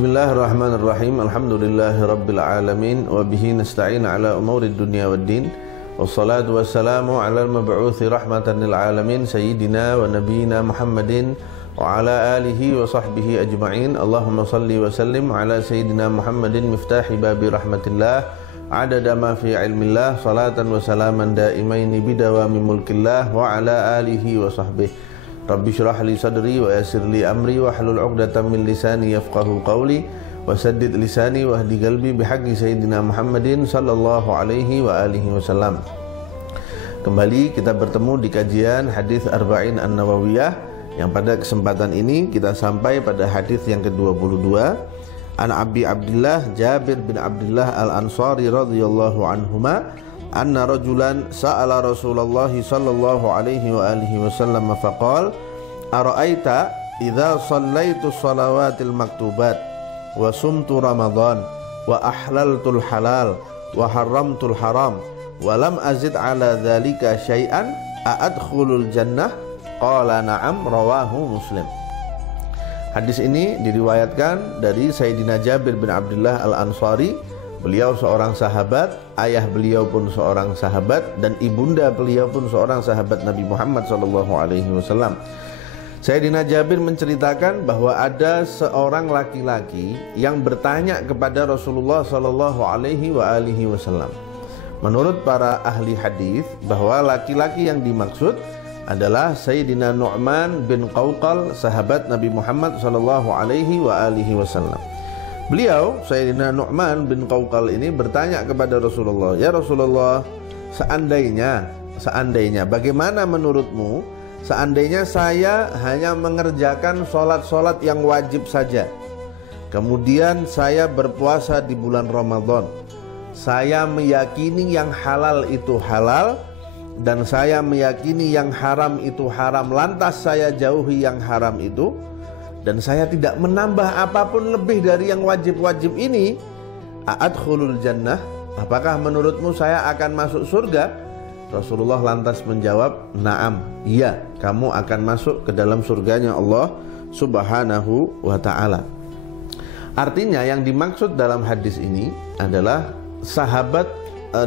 Bismillahirrahmanirrahim. Alhamdulillahirabbil alamin wa bihi nasta'in ala umurid dunya waddin. Wassalatu wassalamu ala al-mab'uthi rahmatan lil alamin sayyidina wa nabiyyina Muhammadin wa ala alihi wa sahbihi ajma'in. Allahumma salli wa sallim ala sayyidina Muhammadin miftahi babi rahmatillah adada ma fi ilmillah salatan wa salaman daimaini bidawami mulkillah wa ala alihi wa sahbihi. Rabbi syrah li sadri wa yassir li amri wa hlul 'uqdatam min lisani yafqahu qawli wa saddid lisani wa hdi qalbi bihaqqi sayyidina Muhammadin sallallahu alaihi wa alihi wasallam. Kembali kita bertemu di kajian hadis Arba'in An-Nawawiyah, yang pada kesempatan ini kita sampai pada hadis yang ke-22. An Abi Abdullah Jabir bin Abdullah Al-Ansari radhiyallahu anhuma anna rajulan sa'ala Rasulullah sallallahu alaihi wa alihi wasallam faqala ara'aita idza shallaitu shalawatil maktubat wa sumtu ramadan wa ahlaltul halal wa haramtul haram wa lam azid ala dzalika syai'an a'adkhulul jannah qala na'am rawahu Muslim. Hadis ini diriwayatkan dari Sayyidina Jabir bin Abdullah Al-Ansari. Beliau seorang sahabat, ayah beliau pun seorang sahabat, dan ibunda beliau pun seorang sahabat Nabi Muhammad SAW. Sayyidina Jabir menceritakan bahwa ada seorang laki-laki yang bertanya kepada Rasulullah SAW. Menurut para ahli hadis, bahwa laki-laki yang dimaksud adalah Sayyidina Nu'man bin Qawqal, sahabat Nabi Muhammad SAW. Beliau, Sayyidina Nu'man bin Qawqal ini bertanya kepada Rasulullah, "Ya Rasulullah, seandainya bagaimana menurutmu seandainya saya hanya mengerjakan sholat-sholat yang wajib saja, kemudian saya berpuasa di bulan Ramadan, saya meyakini yang halal itu halal dan saya meyakini yang haram itu haram, lantas saya jauhi yang haram itu, dan saya tidak menambah apapun lebih dari yang wajib-wajib ini, a'adkhulul jannah, apakah menurutmu saya akan masuk surga?" Rasulullah lantas menjawab, "Na'am, iya, kamu akan masuk ke dalam surganya Allah Subhanahu wa ta'ala." Artinya yang dimaksud dalam hadis ini adalah sahabat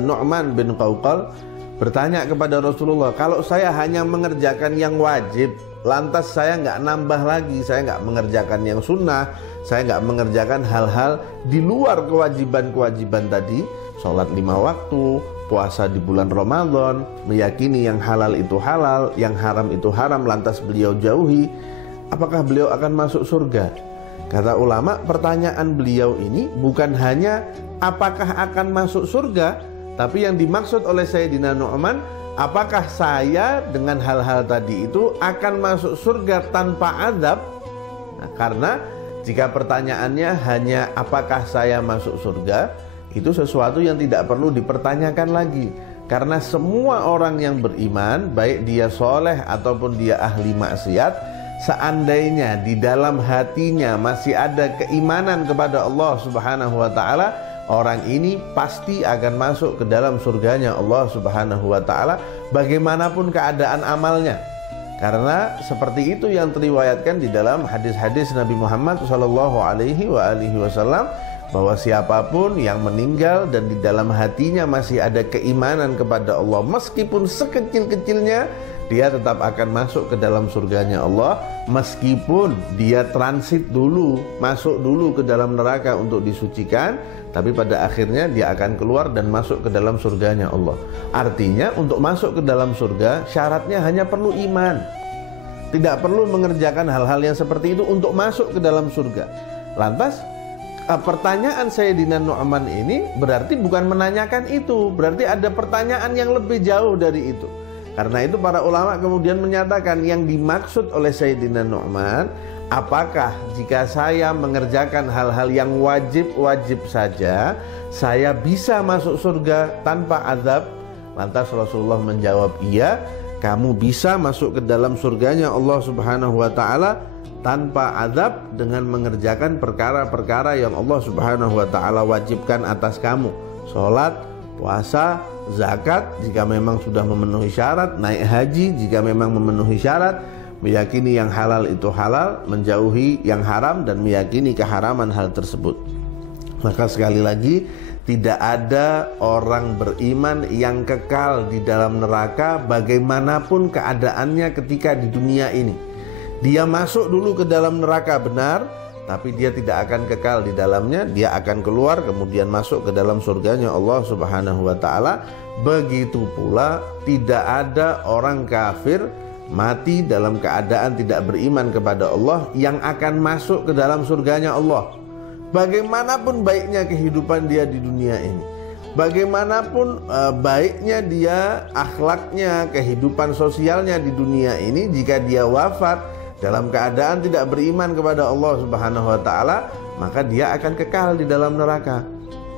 Nu'man bin Qawqal bertanya kepada Rasulullah, "Kalau saya hanya mengerjakan yang wajib, lantas saya nggak nambah lagi, saya nggak mengerjakan yang sunnah, saya nggak mengerjakan hal-hal di luar kewajiban-kewajiban tadi, sholat 5 waktu, puasa di bulan Ramadan, meyakini yang halal itu halal, yang haram itu haram, lantas beliau jauhi, apakah beliau akan masuk surga?" Kata ulama, pertanyaan beliau ini bukan hanya apakah akan masuk surga, tapi yang dimaksud oleh Sayyidina Nu'man, apakah saya dengan hal-hal tadi itu akan masuk surga tanpa azab? Nah, karena jika pertanyaannya hanya apakah saya masuk surga, itu sesuatu yang tidak perlu dipertanyakan lagi. Karena semua orang yang beriman, baik dia soleh ataupun dia ahli maksiat, seandainya di dalam hatinya masih ada keimanan kepada Allah Subhanahu wa ta'ala, orang ini pasti akan masuk ke dalam surganya Allah Subhanahu wa ta'ala, bagaimanapun keadaan amalnya. Karena seperti itu yang teriwayatkan di dalam hadis-hadis Nabi Muhammad SAW, bahwa siapapun yang meninggal dan di dalam hatinya masih ada keimanan kepada Allah, meskipun sekecil-kecilnya, dia tetap akan masuk ke dalam surganya Allah, meskipun dia transit dulu, masuk dulu ke dalam neraka untuk disucikan, tapi pada akhirnya dia akan keluar dan masuk ke dalam surganya Allah. Artinya untuk masuk ke dalam surga syaratnya hanya perlu iman. Tidak perlu mengerjakan hal-hal yang seperti itu untuk masuk ke dalam surga. Lantas pertanyaan Sayyidina Nu'man ini berarti bukan menanyakan itu, berarti ada pertanyaan yang lebih jauh dari itu. Karena itu para ulama kemudian menyatakan yang dimaksud oleh Sayyidina Nu'man, apakah jika saya mengerjakan hal-hal yang wajib-wajib saja, saya bisa masuk surga tanpa azab? Lantas Rasulullah menjawab, iya, kamu bisa masuk ke dalam surganya Allah Subhanahu wa ta'ala tanpa azab dengan mengerjakan perkara-perkara yang Allah Subhanahu wa ta'ala wajibkan atas kamu. Sholat, puasa, zakat jika memang sudah memenuhi syarat, naik haji jika memang memenuhi syarat, meyakini yang halal itu halal, menjauhi yang haram, dan meyakini keharaman hal tersebut. Maka sekali lagi, tidak ada orang beriman yang kekal di dalam neraka bagaimanapun keadaannya ketika di dunia ini. Dia masuk dulu ke dalam neraka benar, tapi dia tidak akan kekal di dalamnya. Dia akan keluar kemudian masuk ke dalam surganya Allah Subhanahu wa ta'ala. Begitu pula tidak ada orang kafir mati dalam keadaan tidak beriman kepada Allah yang akan masuk ke dalam surganya Allah. Bagaimanapun baiknya kehidupan dia di dunia ini, bagaimanapun baiknya dia, akhlaknya, kehidupan sosialnya di dunia ini, jika dia wafat dalam keadaan tidak beriman kepada Allah Subhanahu wa ta'ala, maka dia akan kekal di dalam neraka.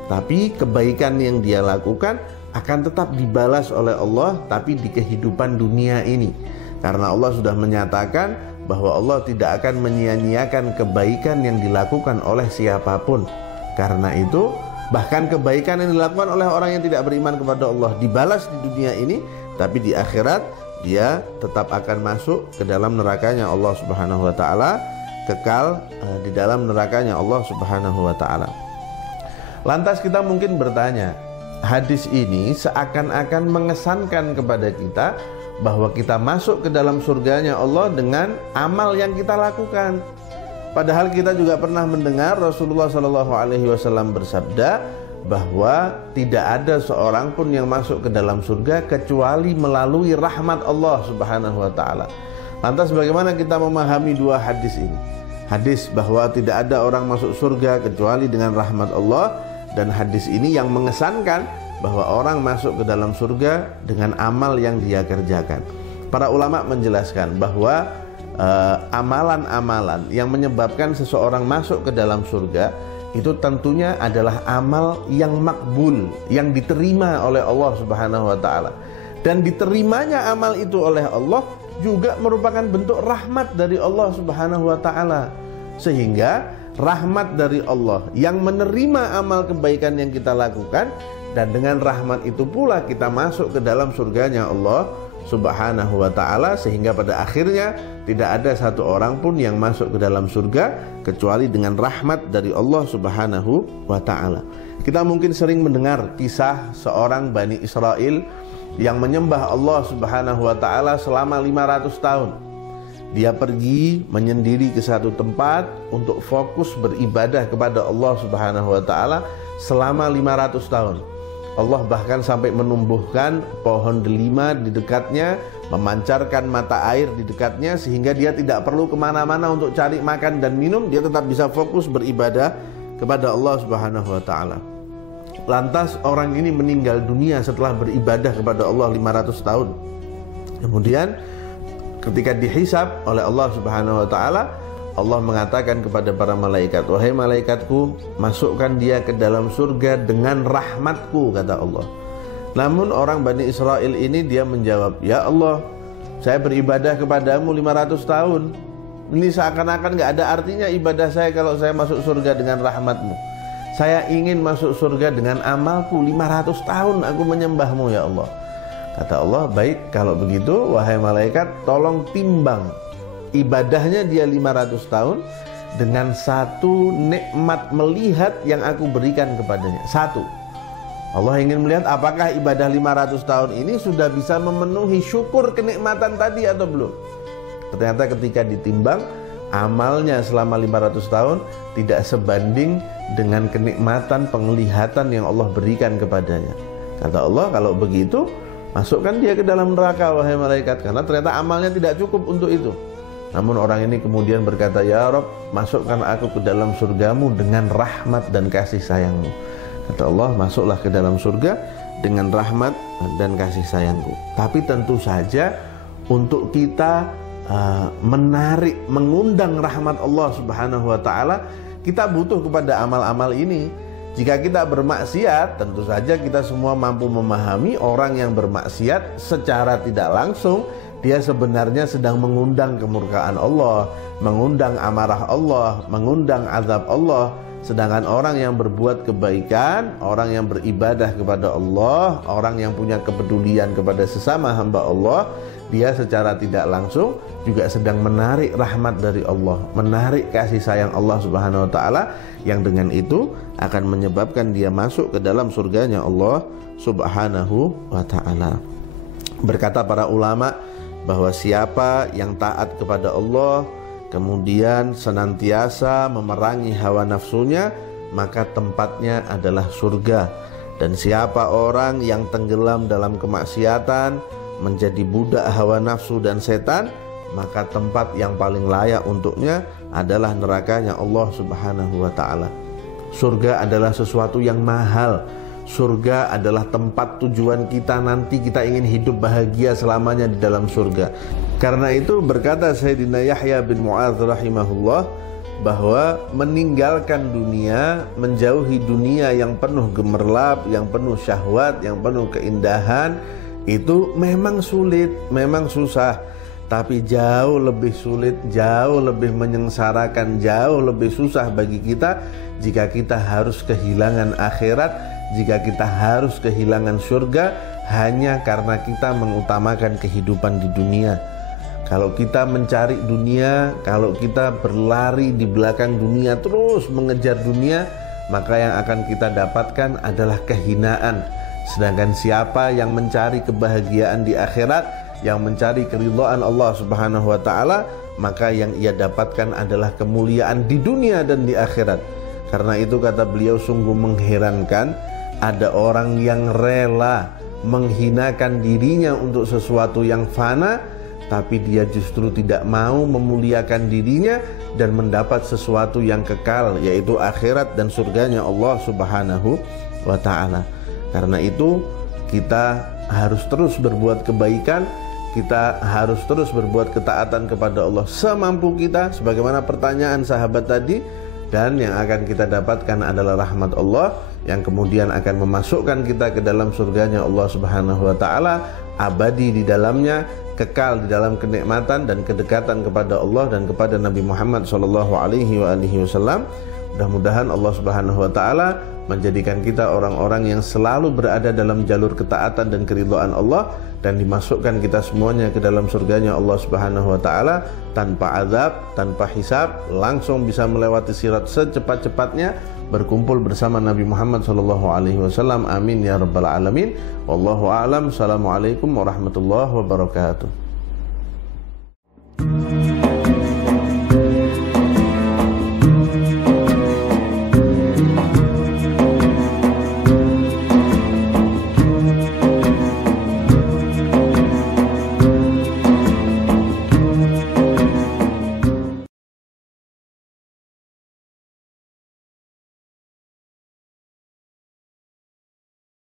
Tapi kebaikan yang dia lakukan akan tetap dibalas oleh Allah, tapi di kehidupan dunia ini. Karena Allah sudah menyatakan bahwa Allah tidak akan menyia-nyiakan kebaikan yang dilakukan oleh siapapun. Karena itu, bahkan kebaikan yang dilakukan oleh orang yang tidak beriman kepada Allah dibalas di dunia ini, tapi di akhirat dia tetap akan masuk ke dalam nerakanya Allah Subhanahu wa ta'ala, kekal di dalam nerakanya Allah Subhanahu wa ta'ala. Lantas kita mungkin bertanya, hadis ini seakan-akan mengesankan kepada kita bahwa kita masuk ke dalam surganya Allah dengan amal yang kita lakukan. Padahal kita juga pernah mendengar Rasulullah SAW bersabda bahwa tidak ada seorang pun yang masuk ke dalam surga kecuali melalui rahmat Allah Subhanahu wa ta'ala. Lantas bagaimana kita memahami dua hadis ini? Hadis bahwa tidak ada orang masuk surga kecuali dengan rahmat Allah, dan hadis ini yang mengesankan bahwa orang masuk ke dalam surga dengan amal yang dia kerjakan. Para ulama menjelaskan bahwa amalan-amalan yang menyebabkan seseorang masuk ke dalam surga itu tentunya adalah amal yang makbul, yang diterima oleh Allah Subhanahu wa ta'ala. Dan diterimanya amal itu oleh Allah juga merupakan bentuk rahmat dari Allah Subhanahu wa ta'ala. Sehingga rahmat dari Allah yang menerima amal kebaikan yang kita lakukan, dan dengan rahmat itu pula kita masuk ke dalam surganya Allah Subhanahu wa ta'ala, sehingga pada akhirnya tidak ada satu orang pun yang masuk ke dalam surga kecuali dengan rahmat dari Allah Subhanahu wa ta'ala. Kita mungkin sering mendengar kisah seorang Bani Israel yang menyembah Allah Subhanahu wa ta'ala selama 500 tahun. Dia pergi menyendiri ke satu tempat untuk fokus beribadah kepada Allah Subhanahu wa ta'ala selama 500 tahun. Allah bahkan sampai menumbuhkan pohon delima di dekatnya, memancarkan mata air di dekatnya, sehingga dia tidak perlu kemana-mana untuk cari makan dan minum. Dia tetap bisa fokus beribadah kepada Allah Subhanahu wa ta'ala. Lantas orang ini meninggal dunia setelah beribadah kepada Allah 500 tahun. Kemudian ketika dihisab oleh Allah Subhanahu wa ta'ala, Allah mengatakan kepada para malaikat, "Wahai malaikatku, masukkan dia ke dalam surga dengan rahmatku," kata Allah. Namun orang Bani Israel ini dia menjawab, "Ya Allah, saya beribadah kepadamu 500 tahun. Ini seakan-akan gak ada artinya ibadah saya kalau saya masuk surga dengan rahmatmu. Saya ingin masuk surga dengan amalku. 500 tahun aku menyembahmu ya Allah." Kata Allah, "Baik, kalau begitu wahai malaikat, tolong timbang ibadahnya dia 500 tahun dengan satu nikmat melihat yang aku berikan kepadanya. Satu, Allah ingin melihat apakah ibadah 500 tahun ini sudah bisa memenuhi syukur kenikmatan tadi atau belum." Ternyata ketika ditimbang, amalnya selama 500 tahun tidak sebanding dengan kenikmatan penglihatan yang Allah berikan kepadanya. Kata Allah, "Kalau begitu, masukkan dia ke dalam neraka wahai malaikat, karena ternyata amalnya tidak cukup untuk itu." Namun orang ini kemudian berkata, "Ya Rabb, masukkan aku ke dalam surgamu dengan rahmat dan kasih sayangmu." Kata Allah, "Masuklah ke dalam surga dengan rahmat dan kasih sayangku." Tapi tentu saja untuk kita menarik, mengundang rahmat Allah Subhanahu wa ta'ala, kita butuh kepada amal-amal ini. Jika kita bermaksiat, tentu saja kita semua mampu memahami orang yang bermaksiat secara tidak langsung dia sebenarnya sedang mengundang kemurkaan Allah, mengundang amarah Allah, mengundang azab Allah. Sedangkan orang yang berbuat kebaikan, orang yang beribadah kepada Allah, orang yang punya kepedulian kepada sesama hamba Allah, dia secara tidak langsung juga sedang menarik rahmat dari Allah, menarik kasih sayang Allah Subhanahu wa taala, yang dengan itu akan menyebabkan dia masuk ke dalam surganya Allah Subhanahu wa taala. Berkata para ulama bahwa siapa yang taat kepada Allah kemudian senantiasa memerangi hawa nafsunya, maka tempatnya adalah surga. Dan siapa orang yang tenggelam dalam kemaksiatan, menjadi budak hawa nafsu dan setan, maka tempat yang paling layak untuknya adalah nerakanya Allah Subhanahu wa taala. Surga adalah sesuatu yang mahal. Surga adalah tempat tujuan kita nanti, kita ingin hidup bahagia selamanya di dalam surga. Karena itu berkata Sayyidina Yahya bin Mu'adz rahimahullah bahwa meninggalkan dunia, menjauhi dunia yang penuh gemerlap, yang penuh syahwat, yang penuh keindahan, itu memang sulit, memang susah, tapi jauh lebih sulit, jauh lebih menyengsarakan, jauh lebih susah bagi kita jika kita harus kehilangan akhirat, jika kita harus kehilangan surga hanya karena kita mengutamakan kehidupan di dunia. Kalau kita mencari dunia, kalau kita berlari di belakang dunia, terus mengejar dunia, maka yang akan kita dapatkan adalah kehinaan. Sedangkan siapa yang mencari kebahagiaan di akhirat, yang mencari keridhaan Allah Subhanahu wa taala, maka yang ia dapatkan adalah kemuliaan di dunia dan di akhirat. Karena itu kata beliau, sungguh mengherankan ada orang yang rela menghinakan dirinya untuk sesuatu yang fana, tapi dia justru tidak mau memuliakan dirinya dan mendapat sesuatu yang kekal, yaitu akhirat dan surganya Allah Subhanahu wa taala. Karena itu kita harus terus berbuat kebaikan, kita harus terus berbuat ketaatan kepada Allah semampu kita, sebagaimana pertanyaan sahabat tadi. Dan yang akan kita dapatkan adalah rahmat Allah yang kemudian akan memasukkan kita ke dalam surganya Allah Subhanahu wa taala, abadi di dalamnya, kekal di dalam kenikmatan dan kedekatan kepada Allah dan kepada Nabi Muhammad SAW. Mudah-mudahan Allah Subhanahu wa taala menjadikan kita orang-orang yang selalu berada dalam jalur ketaatan dan keridhaan Allah, dan dimasukkan kita semuanya ke dalam surganya Allah Subhanahu wa taala tanpa azab, tanpa hisab, langsung bisa melewati sirat secepat-cepatnya, berkumpul bersama Nabi Muhammad SAW. Amin ya rabbal alamin. Wallahu a'lam. Assalamualaikum warahmatullahi wabarakatuh.